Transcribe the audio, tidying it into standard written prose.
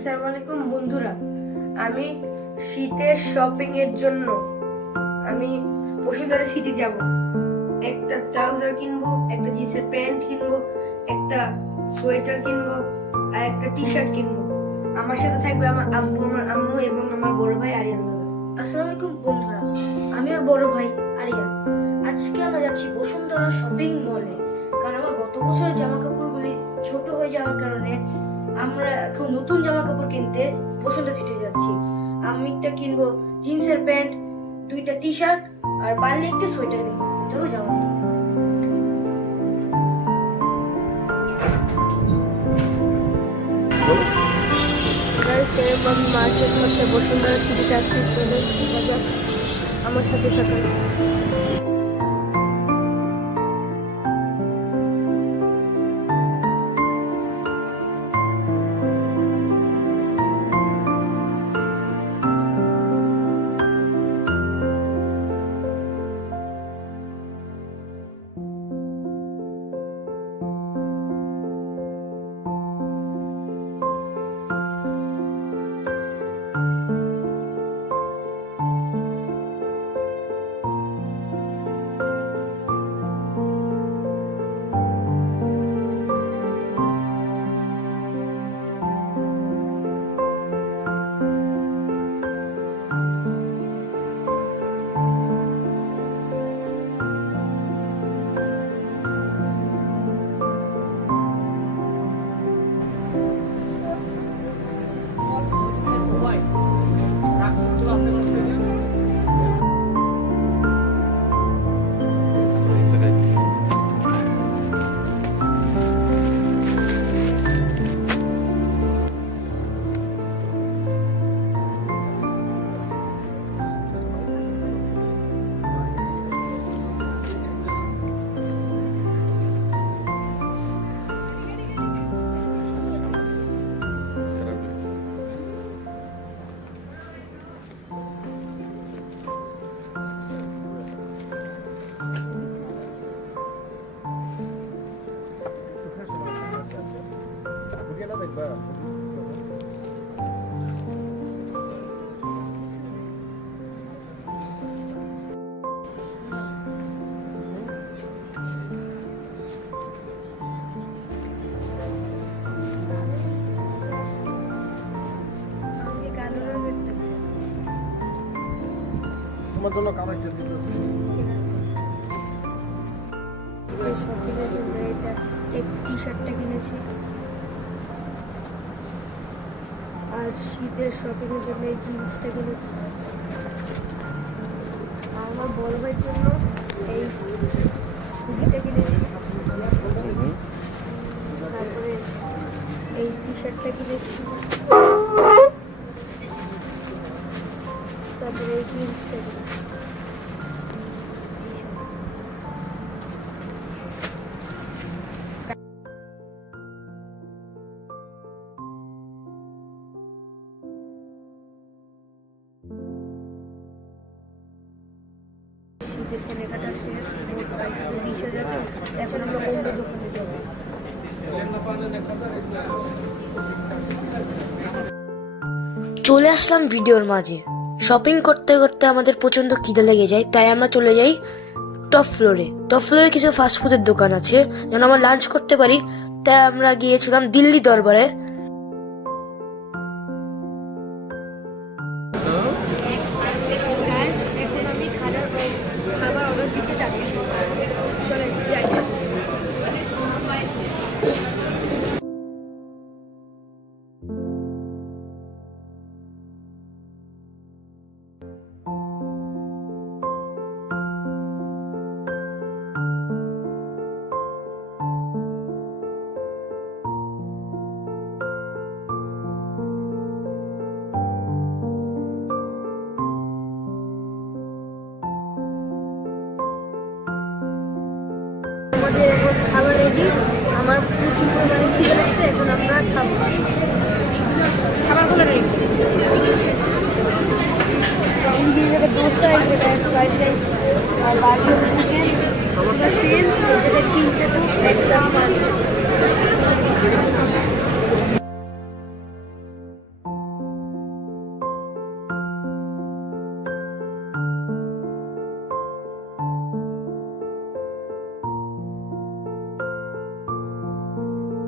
আসসালামু আলাইকুম বন্ধুরা, আমি শীতের শপিং এর জন্য আমি বসুন্ধরা সিটি যাব। একটা ট্রাউজার কিনবো, একটা জিন্সের প্যান্ট কিনবো, একটা সোয়েটার কিনবো আর একটা টি শার্ট কিনবো। আমার সাথে থাকবে আমার আব্বু, আমার আম্মু এবং আমার বড় ভাই আরিয়ান। আসসালামু আলাইকুম বন্ধুরা, আমি আর বড় ভাই আরিয়ান। আজকে আমরা যাচ্ছি বসুন্ধরা শপিং মলে, কারণ আমার গত বছরের জামা কাপড়গুলি ছোট হয়ে যাওয়ার কারণে আমরা এখন নতুন জামা কাপড় কিনতে বসুন্ধরা সিটি যাচ্ছি। আমি একটা কিনবো জিন্সের প্যান্ট, দুইটা টি শার্ট আর পারলে একটা সোয়েটার কিনবো। চলো যাওয়া যাক। আমি মার্কেট করতে বসুন্ধরা সিটিতে আসছি। চলে যাক, আমার সাথে থাকুন। তোমার জন্য কামাই দিতে শপিংয়ের জন্য এটা টি শার্টটা কিনেছি, আর শীতের শপিংয়ের জন্য এই জিন্সটা কিনেছি। আর আমার বড় ভাইয়ের জন্য এই হুডিটা কিনেছি। তারপরে এই টি শার্টটা কিনেছি, তারপরে এই জিন্সটা কিনেছি। শীতের কেনাকাটা শেষ, মোট 20,000। এখন আমরা অন্য দোকানে যাবো। চলে আসলাম ভিডিওর মাঝে। শপিং করতে করতে আমাদের প্রচন্ড খিদে লেগে যায়, তাই আমরা চলে যাই টপ ফ্লোরে। টপ ফ্লোরে কিছু ফাস্টফুডের দোকান আছে, যেন আমরা লাঞ্চ করতে পারি। তাই আমরা গিয়েছিলাম দিল্লি দরবারে। এখন আমি খাবার অর্ডার দিতে যাচ্ছি। চলে যাই। আমাদের এখন খাবার রেডি। আমার প্রচুর পরিমাণে খিদে লাগছে, এখন আমরা খাবো। খাবারগুলো রেডি। দোসা, ফ্রাইড রাইস আর বার্গার চিকেন, সেম। এটা 3টা একটা